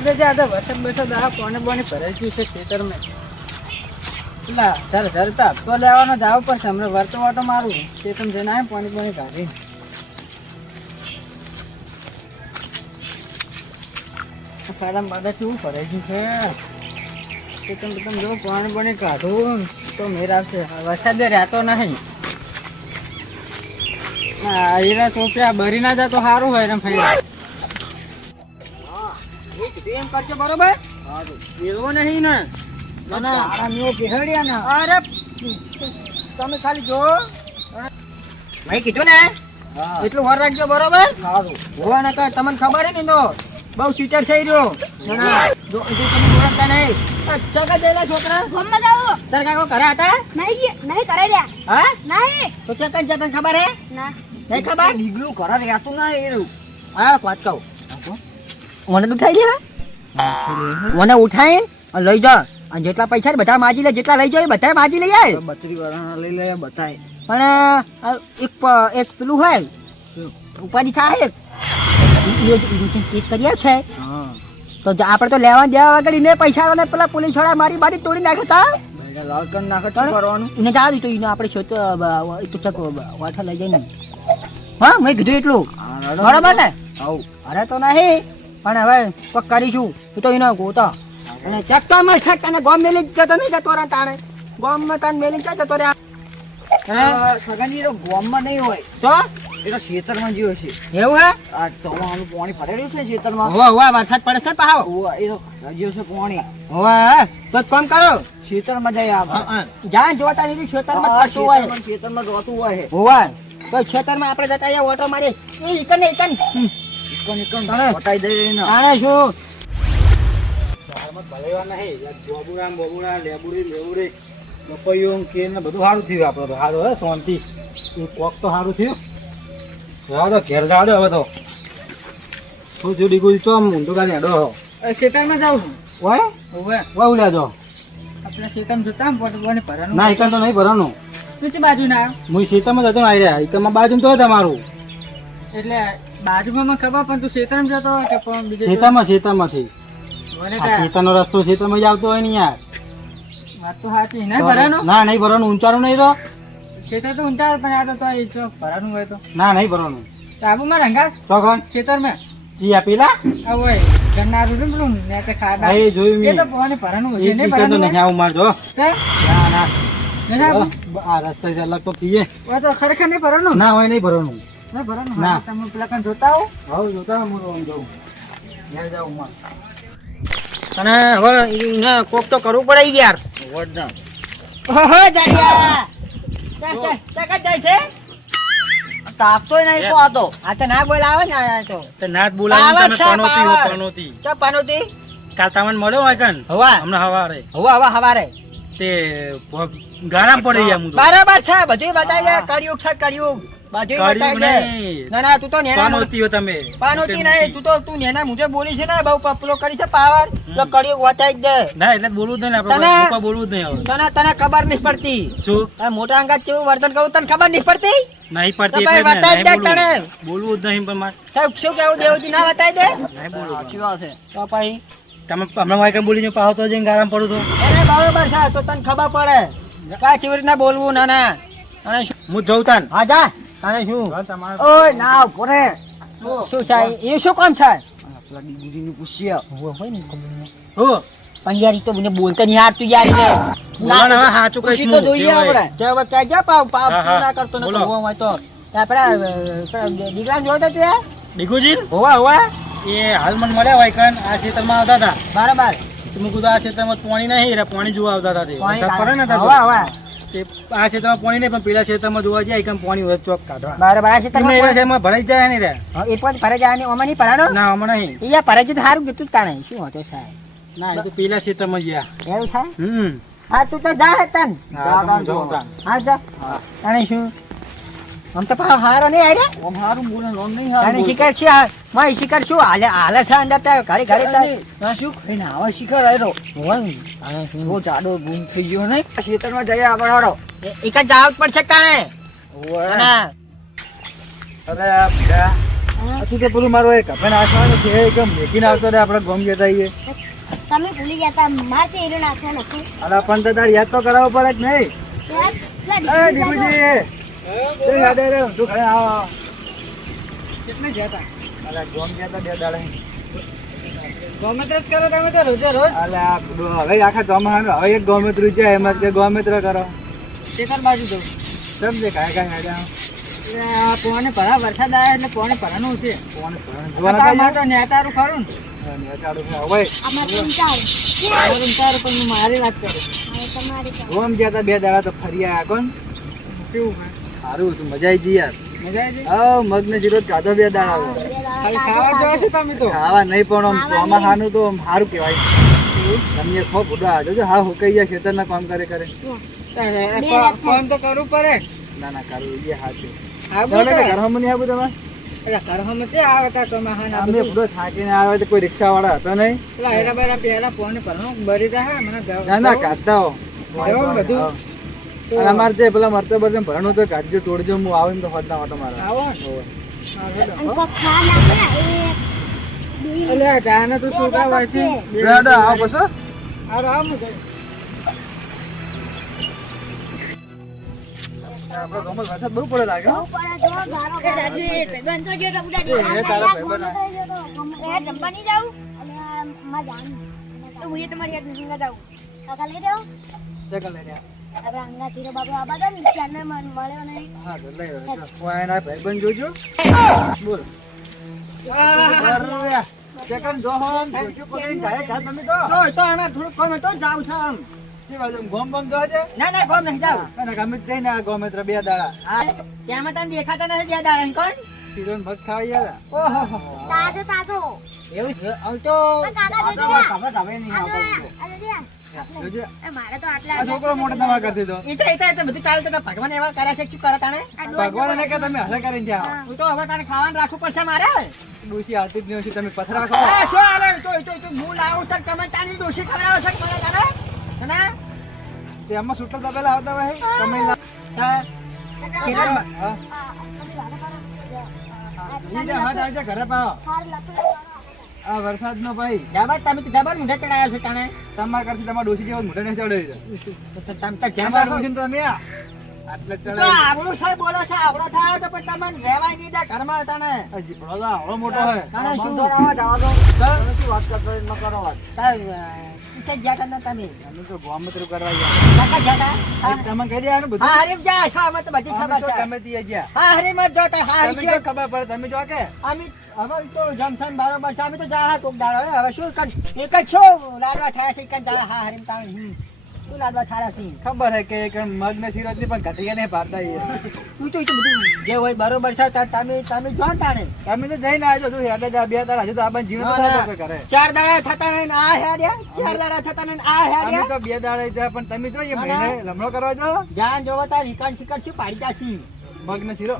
આજે જે આજે વરસાદ વરસાદ આ પાણી પાણી ભરાઈ ગયું છે ખેતરમાં. પેલા જરા તો લેવાનો જવું પડશે. હમણાં વરતો વાટો મારું ખેતર જઈને આવે પાણી પાણી કાઢી. સાડા બધા કેવું ભરાઈ ગયું છે ખેતર. જો પાણી પાણી કાઢું તો મેર આવશે. વરસાદ રહેતો નહીં. હીરા ટોપિયા ભરી ના જાય તો સારું હોય ને ભાઈ. એમ કરજો બરોબર. એવો નહીં ને અરે તમે ખાલી જો ભાઈ કીધું ને એટલું વાર રાખજો બરોબર. હોવા ને તમને ખબર હે ને તો બહુ ચીટર થઈ રહ્યો. જો તમે ઓળખતા નહીં ચકા જેલા છોકરા ગામમાં જાઓ. તાર કાકો ઘરે હતા નહીં કરે રહ્યા. હા નહીં તો ચકન તને ખબર હે ના નહીં ખબર નીકળું ઘરે રહેતું ના એનું. હા વાત કહું મને ઉઠાઈ લે મને ઉઠાઈ લઈ જા. અને જેટલા પૈસા બધા માજી લે જેટલા લઈ જાય બધા માજી લઈ જાય. બત્રી વાળા લઈ લે બતાય. પણ એક પેલું હોય ઉપાધિ થાય કેસ કરી છે તો આપણે તો લેવા દેવા વગર એને પૈસા ને પેલા પોલીસ વાળા મારી બારી તોડી નાખતા લાલ કર નાખે શું કરવાનું. એને જા દીધું એને આપણે છો તો ચક વાઠા લઈ જાય ને. હા મેં કીધું એટલું બરાબર ને. અરે તો નહીં પણ હવે પક કરીશું એ તો એને ગોતા અને ચકતા મળશે તને ગોમ મેલી જતો નહીં જતો રે તાણે ગોમ માં તને મેલી જતો રે. સગનજી તો ગોમમાં નહીં હોય તો એ તો ખેતરમાં જીવો છે. એવું હે આ ચોમાનું પાણી ભરેલું છે ખેતરમાં. હોવા હોવા વરસાદ પડે છે પાહો ઓવા એ તો રજ્યો છે પાણી. હોવા તો કામ કરો ખેતરમાં જઈ આપણે. જ્યાં જોતા નહીં ખેતરમાં થતું હોય ખેતરમાં જોતું હોય હોવા તો ખેતરમાં આપણે જતા અહીંયા ઓટો મારી એ ઇકન ઇકન બતાવી દઈ ને આને શું ભલેવા નહીં જોબુરામ બોબુરા લેબુરી લેબુરી પપૈયું કેર ને બધું સારું થયું. આપણે તો સારું હે શાંતિ. કોક તો સારું થયું. તો ઘેર જાવ દે હવે તો શું થયું ડીગુલ ચોમ ઊંધું કાઢી હેડો ખેતરમાં જાઉં છું. ઓય ઓય ઉલ્યા જો આપણે ખેતરમાં જોતા ભરવાનું ના એકન તો નહીં ભરવાનું. તું બાજુ ના હું ખેતરમાં જતો આવી રહ્યા એકમાં બાજુ તો તમારું એટલે બાજુમાં ખબર પણ તું ખેતરમાં જતો હોય કે પણ બીજે ખેતરમાંથી ખેતરનો રસ્તો ખેતરમાં જ આવતો હોય ને યાર. વાત તો સાચી નહીં ભરવાનું. ના નહીં ભરવાનું ઊંચાનું નહીં તો ખેતર તો ઊંચાર પણ આ તો એ ચોક ભરવાનું હોય તો ના નહીં ભરવાનું. આબુમાં રંગા તો કોણ ખેતરમાં જી આપેલા આ હોય ગન્નારું ને પેલું નેચે ખાડા એ જોયું એ તો પાણી ભરવાનું છે નહીં ભરવાનું નહીં આવું મારજો ના ના આ રસ્તા થી અલગ તો થઈએ હોય તો ખરેખર નહીં ભરવાનું. ના હોય નહીં ભરવાનું નહીં ભરવાનું. ના તમે પેલા કાન જોતા હો હા જોતા હું જાઉં ઘેર જાઉં માં. અને હવે એને કોક તો કરવું પડે યાર. ઓહો જાડિયા ચકા જાય છે તાપતોય નહીં તો આતો આ તો ના બોલાવે ને આ તો નાથ બોલાવી તમે પનોતી હો પનોતી ચા પાનોતી કાલ તમને મળ્યો હોય કન હવા હમણાં હવારે હવા હવારે તે ગારામ પડી ગયા હું તો બરાબર છે બધું બતાવી દે. કળિયુગ છે કળિયુગ બધું બતાવી દે. ના ના તું તો નેના પનોતી હો તમે પાનોતી નહીં તું નેના મુજે બોલી છે ને બહુ પપલો કરી છે પાવર તો કળિયુગ બતાવી દે. ના એટલે બોલવું જ નહીં આપણે કોઈ બોલવું જ નહીં હવે તને ખબર નહીં પડતી શું આ મોટા અંગાત કેવું વર્તન કરું તને ખબર નહીં પડતી નહીં પડતી તો ભાઈ એટલે બતાવી દે તને. બોલવું જ નહીં પણ મારે સાહેબ શું કેવું દેવજી ના બતાવી દે નહીં બોલવું સાચી વાત છે. તો પછી તમે હમણાં મારે કઈ બોલીને પાહો તો જઈને ગારામ પડું તો અરે બરોબર છે તો તને ખબર પડે કા ચીવી રીતના બોલવું ના ના અને શું હું જઉં તાન હા જા અને શું તમારે ઓય ના પોરે શું છે એ શું કામ છે આપલા દીદીની પૂછ્યા હોય ને હો પણ યાર ઈ તો મને બોલતા નહીં આવડતું યાર એને બોલો હવે સાચું કહીશ તો જોઈએ આપણે તે હવે ક્યાં જા પાવ પાવ હા, હા. ના કરતો ન બોલો. હોય તો આપણે દીકરા જોતો તું એ દીકુજી હોવા હોવા એ હાલ મને મળ્યા હોય કન આ ખેતરમાં આવતા હતા બરાબર તો મેં કીધું આ ખેતરમાં પાણી નહીં એટલે પાણી જોવા આવતા હતા તે વરસાદ પડે ને હોવા ત્યારે હોવા તે આ ખેતરમાં પાણી નહીં પણ પેલા ખેતરમાં જોવા જાય કમ પાણી હોય ચોક કાઢવા બરાબર આ છે તમને એના ખેતરમાં ભરાઈ જાય ને રે એક વાર ફરે જાય ઓમાં નહીં ભરાનો ના આમાં નહીં ઈ ફરે છે તો સારું કીધું તાણે શું હતો સાહેબ ના એ તો પેલા ખેતરમાં ગયા એવું થાય હમ હા તું તો જા તન હા, તો હું જાઉં તાન. હા જા તાણે શું આમ તો પાછો હારો નહીં આરે ઓમ હારું બોલે લોન નહીં તાણે શિકાર છે મારી શિકાર શું હાલે હાલે છે અંદર ત્યાં ઘડી ઘડી શું ખાઈને આવા શિખર આવ્યો તાણે શું બહુ જાડો ગુમ થઈ ગયો નહીં ખેતરમાં જઈએ આપણે હાડો એક જ જાવ પડશે કાણે ઓય ના અરે આ હા. તું તો પેલું મારો એક કપે નાખવાનું છે એકમ મેકીને આવતો રે આપણે ગોમ જતા આવીએ. તમે ભૂલી ગયા તા માર છે હીરો નાખવા નથી અલા પણ તો તારે યાદ તો કરાવવો પડે કે નહીં? એ દીપુજી તે યાદ રે તું ઘરે આવો. કેટલે જતા અલા ગોમ જતા 2 દાડા. ગમે જ કરો તમે તો રોજે રોજ અલા હવે આખા ગામમાં હવે એક ગોમિત્ર છે એમ જ કે ગોમિત્ર કરો. એકર બાજુ જવું સમજે કાંઈ કાંઈ હેડ્યા એટલે આ પોણે ભરા વરસાદ આવ્યો એટલે પોણે ભરાનું છે કોણ જોવાના અમારે તો નેતારું ખરું ને ચાલુ છે હવે અમાર ચિંતા મારું તારું પણ હું મારી વાત કરું હવે તમારી તો ગોમ જતા 2 દાડા તો ફરી આયા કોણ કેવું ભાઈ સારું તું મજા આવી ગઈ યાર. મજા આવી હા મગને જીરો ખાધો 2 દાડા ખાલી ખાવા જવા છો તમે તો ખાવા નહીં પણ આમ ચોમાસાનું તો આમ સારું કહેવાય. તમને ખો બુડા જોજો હા હુકાઈ ગયા ખેતરના કામ કરે કરે. કામ તો કરવું પડે ના ના કરું એ હાચું. આ તમે ઘરમાં નહીં આવું તમારે? ઘરમાં છે આવે તા ચોમાસા અમે બધો થાકીને આવે તો કોઈ રિક્ષા વાળા હતો નહીં. પેલા હેરા બેરા પહેલા પોણે ભરવાનું ભરી જાય મને ના ના કાઢતા હો. એવું બધું? અને અમારે જે પેલા મરતે બરતે ભરણું તો કાઢજો તોડજો હું આવીને તો હોદના વાટો મારા. આવો અને કોક ખા નાખે એક એટલે ગાને તો શું કાવાય છે બેડા આવો બસ. આ રામ આપણા ગામમાં વરસાદ બહુ પડે લાગે હો. ઉપર જો ગારો ગારો ભાઈબંધ તો જો તો બુડા એ તારા ભાઈબંધ એ જમવા નહીં જાઉં અને માં જાઉં તો હું તમારી યાદ નહીં જાઉં કાકા લઈ જાઉં ચકલ લઈ રહ્યા. આપણે અંગા ધીરો બાબુ આ બધા ને ચારને મળ્યો નહીં હા તો લઈ રહ્યો. વાયના ભાઈબંધ જોજો. બોલ. ચકન જો હોમ જોજો કોઈ ગાય ખા તમે તો. તો અમે થોડું કોમ તો જાવ છે આમ કે બાજુ ગોમ ગોમ જો છે. ના ના કોમ નહીં જાવ અને ગમે તે ને આ ગોમિત્ર 2 દાડા. હા ત્યાં તને દેખાતા નથી બે દાડા કોણ શીરોન ભગ ખાવા યાર. ઓહો તાજો તાજો એવું છે આવ તો કાકા જોજો તમે તમે નહીં આવતો જોજો. એ મારે તો આટલા આ છોકરો મોટો તમા કરી દીધો. એ તો બધું ચાલે તો ભગવાન એવા કરે છે શું કરે તાણે ભગવાન ને કે તમે હલે કરીને જાઓ. હું તો હવે તારે ખાવાનું રાખવું પડશે મારે ડોશી આવતી જ નહીં હોય તમે પથરા ખો. આ શું આલે તો હું લાવું તાર તમે તાની ડોશી ખવડાવો છે મને તારે ના તે આમાં સુટો દબેલા આવતા હોય તમે શિરણ હા ઈ હાટ આવજે ઘરે પાવ. આ વરસાદ નો ભાઈ જબર તમે તો જબર મુઢે ચડાયા છો તાણે તમાર કરતી તમાર ડોશી જેવો મોઢે ને ચડે છે. તમે તો તમાર જબર રોજિન તો તમે આટલે તો ચડે. આવડું છે બોલો છે આવડો થાય તો પણ તમને રહેવાય નહીં દે ઘરમાં હતા ને હજી ભણો તો આવડો મોટો હે. તાણે શું તમે શું વાત કરતો ન કરો વાત. ઈચ્છા જ્યાં કરતા તમે અમે તો ગોમત્ર કરવા ગયા. કાકા જતા હા તમે કહી દે આનું બધું. હા હરીમ જા છો અમે તો બધી અમે ખબર તો છે ગમે તે ગયા. હા હરીમ જ જોતા હા તમે હરીમ તો ખબર પડે તમે જો કે અમે હવે તો જમસન બરોબર છે અમે તો જા કોક દાડો હવે શું કર એક જ છો લાડવા થયા છે એક જ જા હા હરીમ તાણ શું લાડવા થયા છે ખબર હે કે એક મગ ને શીરો થી પણ ઘટી ગયા ને પાડતા ઈ. તું તો બધું જે હોય બરોબર છે તમે જો તાણે તમે તો જઈને આવજો તું હેડે જા 2 દાડા હજુ તો આ બંધ જીવન તો થાય તો કરે. 4 દાડા થતા ને આ હેડ્યા 4 દાડા થતા ને આ અમે હેડ્યા તો 2 દાડા થયા પણ તમે તો એ ના, મહિને ના. લમણો કરવા જો જાન જોવો તાર વિકાન શિકાર શું પાડી જાસી મગ ને શીરો.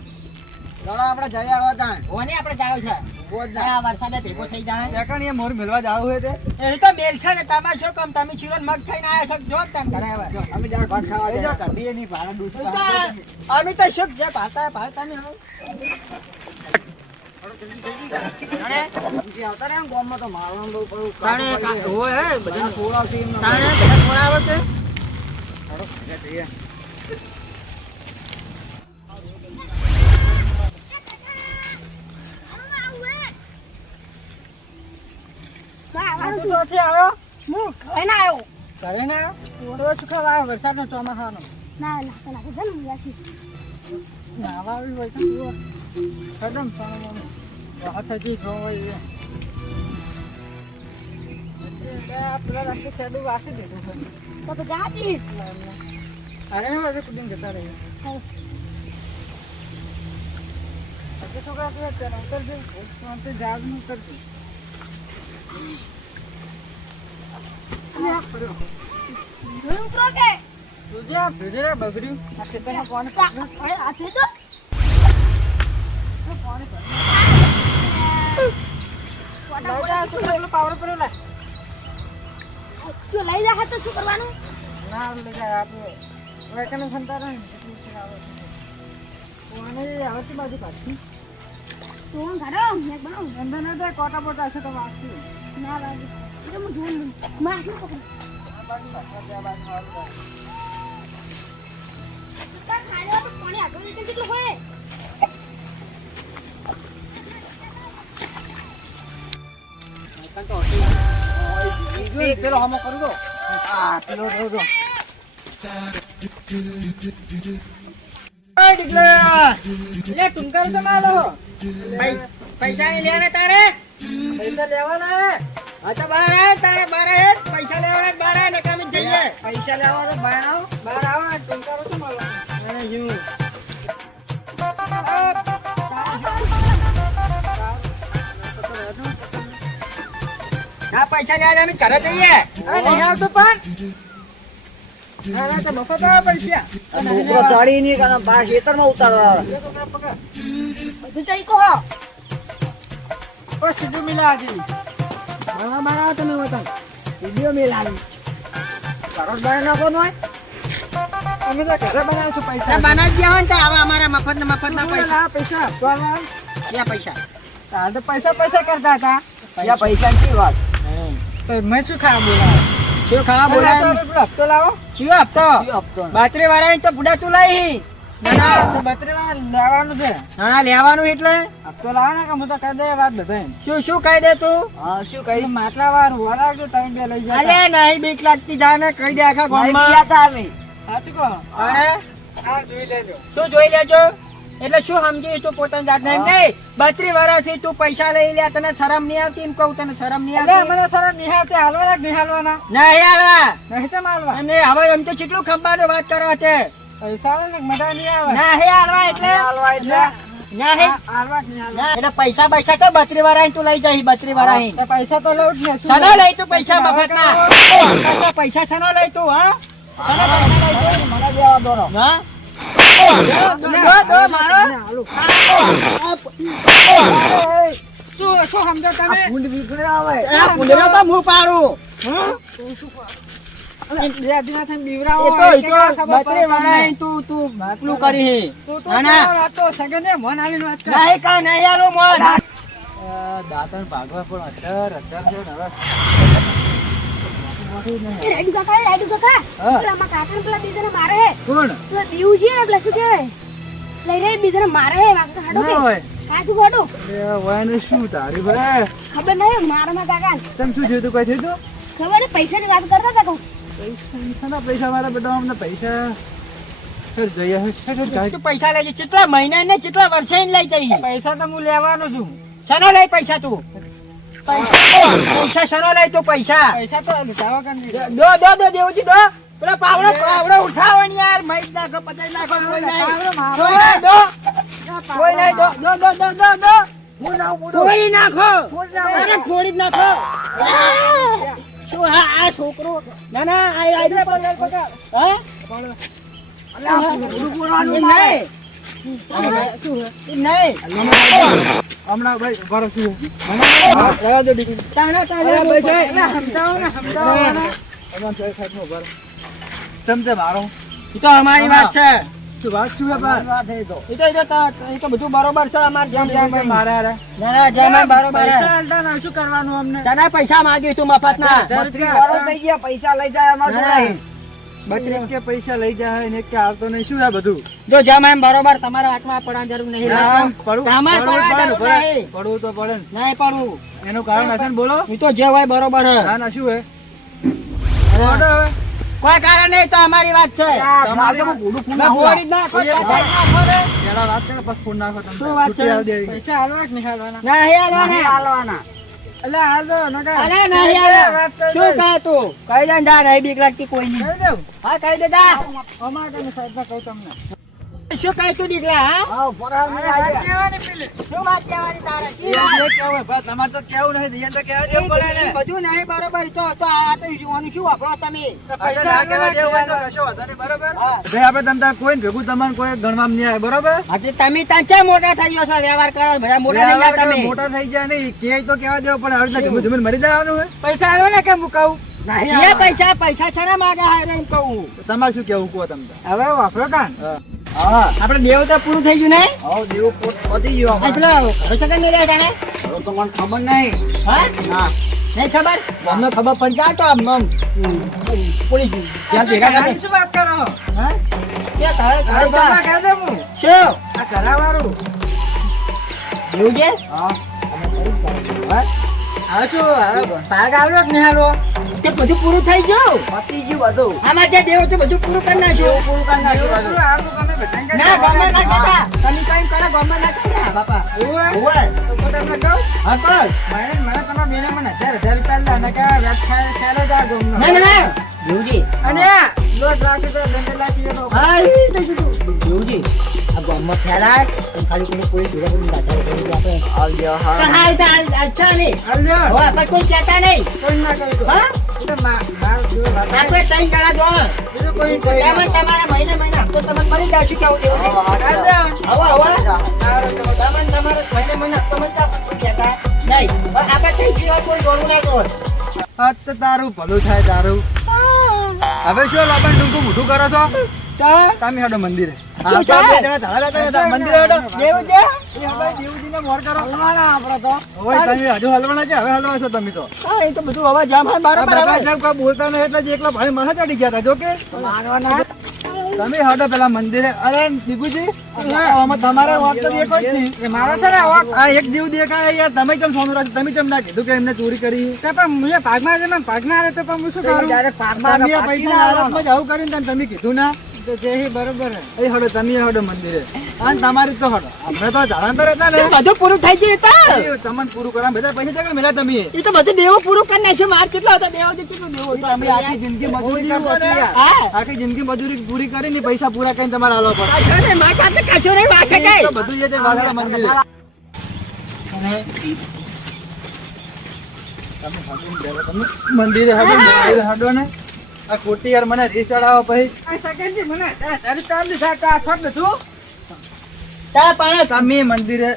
આપણે જઈ આવો તાણ ઓને આપણે જાવ છે આ વરસાદે ભેગો થઈ જાય એકણ એ મોર મેલવા જાવ હોય તે એ તો મેલ છે ને તમે શું કામ તમે ચીવન મગ થઈને આયા છો જો તમ કરે હવે અમે જા ભાત ખાવા જાય કાઢીએ ની ભાડા દૂધ અમે તો શું જે ભાતા ને હવે આવતા રે ગામમાં તો મારવાનું બહુ પડું. તાણે હોય હે બધા સોળાવથી એમ તાણે બધા છોડાવો છે હાલો, જઈએ. તું ચોથી આવ્યો હું ઘરે ના આવ્યો ઘરે ના આવ્યો તો શું ખાવા આવ્યો વરસાદનો ચોમાસાનો ના લાગતા લાગે છે ને યાસી નાવા આવી હોય તો કદમ પાણી હાથ હજી હોય પેલા રસ્તે સેડું વાસી દીધું તો જાતી અરે હવે કુદીને જતા રહીએ છોકરા ઉતરજે જાગનું કરજે ઉતરો કે તુજે આ ભેજરા બગડ્યું આ ખેતરમાં કોણ આટલે તો પાવર પર લાય તું લઈ જા તો શું કરવાનું ના લઈ જાય આપણે વેકેશન સંતા રહે કોને આવતી બાજુ પાછી તો ઘાડો મેં બનાવું અંદર ના દે કોટા બોટા છે તો વાગતું ના લાગે એ તો હું જોઉં માં શું પકડું તાર ખાડો તો પાણી આટલું લીટર કેટલું હોય પેલો હમો કરું દો પેલો દો લે ટુંકર તો ના લો પૈસા નહીં લેવાના તારે પૈસા લેવાના હા તો બહાર આવ તારે બહાર આવ પૈસા લેવાના બહાર આવ ને કામ જઈએ પૈસા લેવા તો બહાર આવ ને ટુંકર તો મળો અને જો ના પૈસા લેવા અમે ઘરે જઈએ નહીં આવતો પણ ના તો મફત આવે પૈસા છોકરો ચડી નહીં કારણ બહાર ખેતરમાં ઉતારવા બધું ચડી કહો ઓ સીધું મિલાજી મારા મારા તમે વતન વિડિયો મિલાવી કરોડ બાય નાખો નોય અમે તો ઘરે બનાવશું પૈસા બનાવી ગયા હોય ને તો આવા અમારા મફતના પૈસા આપવાના ક્યાં પૈસા તાર તો પૈસા કરતા હતા ક્યાં પૈસા ની વાત તો મેં શું ખાવા બોલાવ શું ખાવા બોલાવ હપ્તો લાવો શું હપ્તો બાતરી વાળા તો બુડા તું લઈ લેવાનું છે હા લેવાનું એટલે હપ્તો લાવો ને કે હું તો કહી દે વાત બધા શું કહી દે તું શું કહી માટલા વાર વરાવજો તમે બે લઈ જાઓ અરે નહીં બીક લાગતી જા ને કહી દે આખા ગામમાં સાચું કહો અરે આ જોઈ લેજો શું જોઈ લેજો એટલે શું સમજી તું પોતાની જાત એમ નહીં 32 વર્ષથી તું પૈસા લઈ લે તને શરમ નહીં આવતી એમ કહું તને શરમ નહીં આવતી મને શરમ નહીં આવતી હાલવાના કે નહીં હાલવાના નહીં હાલવા નહીં તો હાલવા અને હવે એમ તો કેટલું ખંભાનો વાત કરો છે પૈસા ને મજા નહીં આવે નહીં હાલવા એટલે નહીં હાલવા એટલે પૈસા તો 32 વાળા તું લઈ જાય 32 વાળા પૈસા તો લઉં જ ને સનો લઈ તું પૈસા મફતના પૈસા સનો લઈ તું હા મને દેવા દો હા શું સમજો તમે ફૂંડ વિકરે આવે આ ફૂંડનો તો મું પાડું દાંતણ ભાગવા પણ અત્યારે રાઈડુ કાકા પેલા મારા કાકા પેલા બીજાને મારે હે કોણ પેલા દીવ છે ને પેલા શું કહેવાય લઈ રે બીજાને મારે હે વાગતો હાડો કે કાચું ગોડો વાયને શું તારી ભાઈ ખબર નહીં મારા માં કાકા તમ શું થયું તું કઈ થયું ખબર નહીં પૈસા ની વાત કરતા હતા કહું પૈસા મારા બેટા અમને પૈસા તું પૈસા લેજે કેટલા મહિના ને કેટલા વર્ષે લઈ જઈ પૈસા તો હું લેવાનો છું શેનો લઈ પૈસા તું પૈસા શેનો લઈ તું પૈસા તો લૂંટાવા કરી દો દેવજી દો પેલા પાવડો ઉઠાવો ને યાર મઈ નાખો પતાઈ નાખો કોઈ નહીં દો હું ફોડી નાખો અરે ફોડી જ નાખો શું હા આ છોકરો ના આ પકડ હા હમણાં ભાઈ બરો શું મારો તો અમારી વાત છે શું વાત શું તો બધું બરોબર છે અમારે જેમ મારા બરોબર શું કરવાનું અમને તને પૈસા માંગી તું મફત ના પૈસા લઈ જાય અમારે 32 પૈસા લઈ જાય ને કે આવતો નહીં શું આ બધું જો જેમ એમ બરોબર તમારા હાથમાં પડવાની જરૂર નહીં પડવું તો પડે નહીં પડવું એનું કારણ હશે ને બોલો એ તો જે હોય બરોબર હે ના શું હે કોઈ કારણ નહીં તો અમારી વાત છે પૈસા હાલવા કે નહીં હાલવાના અલે હાલ દો નકા અલે નહીં શું કહે તું કઈ લે જા રહી બીક લાગતી કોઈ નહીં કહી દઉં હા કહી દે જા અમાર તને સાહેબ કહું તમને શું કહે તું દીકરા હા ફરાર મે આવી કેવાની પેલી શું વાત કહેવાની તારે એ કેવું બસ તમાર તો કેવું નહીં દિયન તો કહેવા દેવું પડે ને બધું નહીં બરોબર તો આ તો જોવાનું શું વાપરો તમે પૈસા ના કહેવા દેવું હોય તો કશો વાંધો નહીં બરોબર ભાઈ આપણે તમ તાર કોઈ ભેગું તમને કોઈ ગણવામાં નહીં આવે બરોબર એટલે તમે તાંચા મોટા થઈ ગયો છો વ્યવહાર કરો બધા મોટા થઈ ગયા તમે મોટા થઈ ગયા નહીં કે તો કહેવા દેવું પડે હવે જમીન મરી જવાનું હે પૈસા આલો ને કે હું કહું પૈસા છે ને માગા હારે એમ કહું તમારે શું કેવું કહો તમને હવે વાપરો કાન હા આપણે દેવ તો પૂરું થઈ ગયું ને આવ દેવું પોત પતી ગયો આ પેલો ઘરો છે કે નહીં રહ્યા તાણે હવે તો મને ખબર નહીં હા હા નહીં ખબર અમને ખબર પડી જાય તો આમ પોલીસ ત્યાં ભેગા કરે શું વાત કરો હા ક્યાં ઘરે ઘરે ગામમાં કહી દે હું શું આ ઘરાવાળું એવું છે હા હા હવે શું હવે ભાગ આવ્યો કે નહીં આવ્યો તે બધું પૂરું થઈ ગયું પતી ગયું બધું આમાં જે દેવ હતું બધું પૂરું કરી નાખ્યું પૂરું કરી નાખ્યું બધું. આવું તમે બધાને ના ગમે ના કહેતા તમે કઈ કરો ગમે ના કહેતા બાપા એવું હોય? હોય તો હું તમને કહું હા કર મને તમારા બેને મને 1000 રૂપિયા આલ્યા ને કે વ્યવસાય ખેલો જા ગમનો ના ના ના દેવજી અને લોટ રાખી તો દંડ લાગી ગયો હા એ તો કીધું દેવજી આ ગામમાં ફેલાય પણ ખાલી કોઈ ભેગા કરીને બાધા કરી દે આપણે હાલ ગયો હા હા એ તો અચ્છા નહીં હાલ્યો હવે આપણે કોઈ કહેતા નહીં કોઈ ના કહી દો હા એ તો માર જો વાત આપણે ત્રણ જણા જો બીજું કોઈ કહી એમાં તમારા મહિને મહિને હપ્તો તમે મળી જાવ છું કેવું દેવજી હાલ્યો હવે હવે સારું તો તમારે તમારે મહિને મહિને હપ્તો મળતા પણ કોઈ કહેતા નહીં પણ આપણે કઈ જીવા કોઈ દોડવું ના કહો આ તો તારું ભલું થાય તારું હવે શું લાબન ટૂંકું મોઢું કરો છો તમે હેડો મંદિરે શું છે? આપણે બે જણા ધારા હતા ને, મંદિરે હેડો દેવ છે એ હવે દેવજીને મોર કરો આપણે તો હવે તમે હજુ હલવાના છે હવે હલવા છો તમે તો હા એ તો બધું હવે જામ હોય બારો આ બાપા સાહેબ કોઈ બોલતા નહીં એટલે જ એકલા ભાઈ માથા ચડી ગયા હતા જો કે તમે હેડો પેલા મંદિરે અરે દીકુજી આમાં તમારે વાત તો એક જ છે એ મારો છે ને વાક આ એક જીવ દેખાય યાર તમે કેમ સોનું રાખ્યું તમે કેમ ના કીધું કે એમને ચોરી કરી તો પણ મુએ ભાગમાં છે મને ભાગમાં આવે તો પણ હું શું કરું તમે પૈસા હાલતમાં જ આવું કર્યું ને તમે કીધું ના તો જે હી બરોબર હે એ હડો તમે હડો મંદિરે અને તમારી તો હડો અમે તો જાણતા રહેતા ને બધું પૂરું થઈ ગયું તો એ તમને પૂરું કરવા બધા પૈસા જગડ મેલા તમે એ તો બધું દેવો પૂરું કરી નાખ્યું માર કેટલો હતો દેવો છે કેટલું દેવો હતો તમે આખી જિંદગી મજૂરી કરશો ને હા આખી જિંદગી મજૂરી પૂરી કરીને પૈસા પૂરા કરીને તમારે હાલવા પડે કશો નહીં માર પાસે કશો નહીં વાસે તો કઈ બધું જે તે વાસણા મંદિરે મંદિરે હડો ને આ ખોટી યાર મને રીસ ચડાવો પછી આ સેકન્ડજી મને 1000 રૂપિયા લીધા તો આ છોડ દઉં તા પણ તમે મંદિરે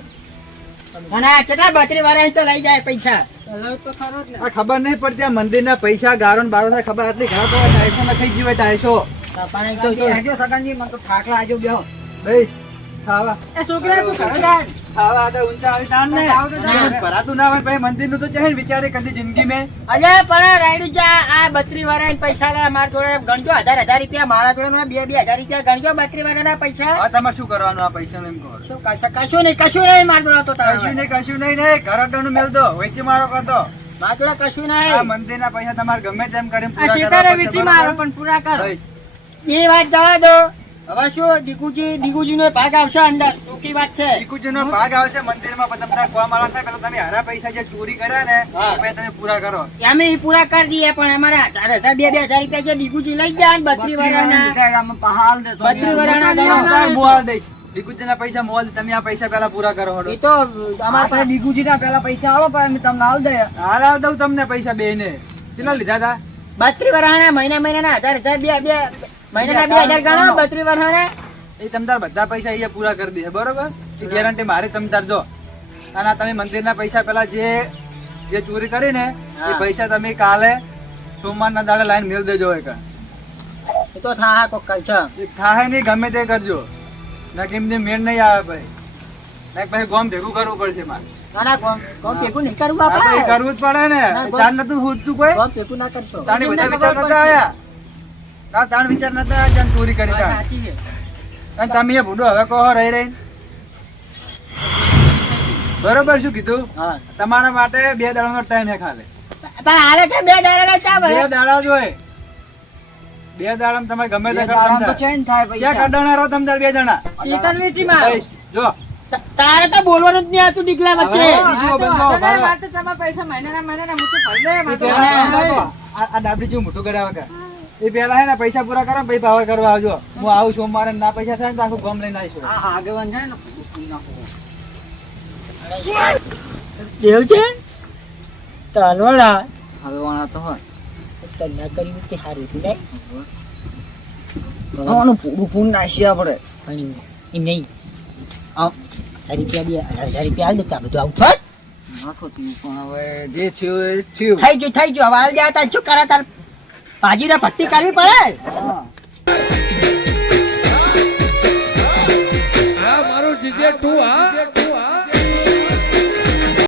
અને આ કેટલા 32 વાળા તો લઈ જાય પૈસા લવ તો ખરો જ ને આ ખબર નહીં પડતી આ મંદિરના પૈસા ગારો ને બારો થાય ખબર આટલી ઘણા તો 250 ના થઈ ગયું 250 પણ તો ભાઈ ખાવા એ છોકરા તું ઘરે જાય ખાવા આટલા ઊંચા આવી તાણ ને ખાવા ભરાતું ના હોય પછી મંદિર નું તો ચાહે ને વિચારે કદી જિંદગી મેં અજે પણ રાયડુ જા આ 32 વાળા પૈસા લે માર જોડે ગણજો 1000 રૂપિયા મારા જોડે 2,000 રૂપિયા ગણજો 32 વાળાના પૈસા હવે તમારે શું કરવાનું આ પૈસા એમ કહો શું કશું નહીં માર જોડે તો કશું નહીં ને ઘર અડ્ડાનું મેલ દો વેચી મારો કરતો માર જોડે કશું આ નહીં મંદિરના પૈસા તમારે ગમે તેમ કરીને આ પૂરા શિકારે કરવા વીટી પડશે, મારો બરાબર? પણ પૂરા કર ભાઈ, એ વાત જવા દો હવે શું દીકુજી નો ભાગ આવશે અંદર ચોખ્ખી વાત છે ભીખુજીનો ભાગ આવશે મંદિરમાં પણ તમે કોમ વાળા થાય પેલા તમે હારા પૈસા જે ચોરી કર્યા ને હા. એ તમે પૂરા કરો અમે ઈ પૂરા કરી દઈએ પણ અમારા 2,000 રૂપિયા જે દીકુજી લઈ જાય ને 32 વાળાના 32 વાળાના તાર મોહાલ દઈશ ભીખુજીના પૈસા મોહાલ દઈશ. તમે આ પૈસા પેલા પૂરા કરો હડો એ તો અમારા પાસે હાલ દઉં તમને પૈસા બે ને કેટલા લીધા હતા 32 વાળાના મહિનાના 1,000 મહિનાના 2,000 ગણો 32 વાળાના એ તમતાર બધા પૈસા અહીંયા પૂરા કરી દે બરોબર એ ગેરંટી મારી તમતાર જો અને આ તમે મંદિરના પૈસા પેલા જે ચોરી કરી ને એ હા. પૈસા તમે કાલે સોમવારના દાડે લાઈન મેળ દેજો એક એ તો થા કોક કલશે થાય નહીં ગમે તે કરજો ના કેમ મેળ નહીં આવે ભાઈ ના પછી ગોમ ભેગું કરવું પડશે મારે ના કોમ ભેગું નહીં કરવું આ તો એ બાપા કરવું જ પડે ને ના, ગોમ- તાર નતું પૂછતું કોઈ કોમ ભેગું ના કરશો તાણી બધા વિચાર નતા આયા ના તાણ વિચાર નતા આયા જાણ ચોરી કરી તાણ સાચી છે અને તમે એ ભૂંડો હવે કહો રહી રહી બરોબર શું કીધું હા તમારા માટે 2 દાડાનો ટાઈમ હે ખાલી પણ હાલે કે 2 દાડા ચા 2 દાડા જ હોય 2 દાડામાં તમે ગમે તે કરો તમતાર. ક્યાં કાઢવાના રહો તમતાર 2 જણા શિકાર વીટી મારો ભાઈ, જો તારે તો બોલવાનું જ નહીં આવતું દીકલા વચ્ચે હવે જુઓ બંધો અરે ભારો. વાત તો તમારા પૈસા મહિનાના હું તો ભરી દે એ મારે તો પહેલા કામ રાખો. આ ડાબડી જેવું મોટું કર્યા વગર એ પહેલા હે ને પૈસા પૂરા કરો ને પછી પાવર કરવા આવજો હું આવું સોમવારે ને ના પૈસા થાય ને તો આખું ગામ લઈને આવીશું દેવ છે તાલવાળા હલવાના તો હોય તન્ના કર્યું કે હારું હતું નહીં પૂરું પૂરું નાખ્યા પડે પણ એ નહીં આવ 1,000 રૂપિયા હાલ દેતા બધું આવું થાય નાખો તું પણ હવે જે થયું એ થયું થઈ ગયું હવે હાલ જાય તાર શું કરે તાર ભાજીને ભક્તિ કરવી પડે બેઠું હા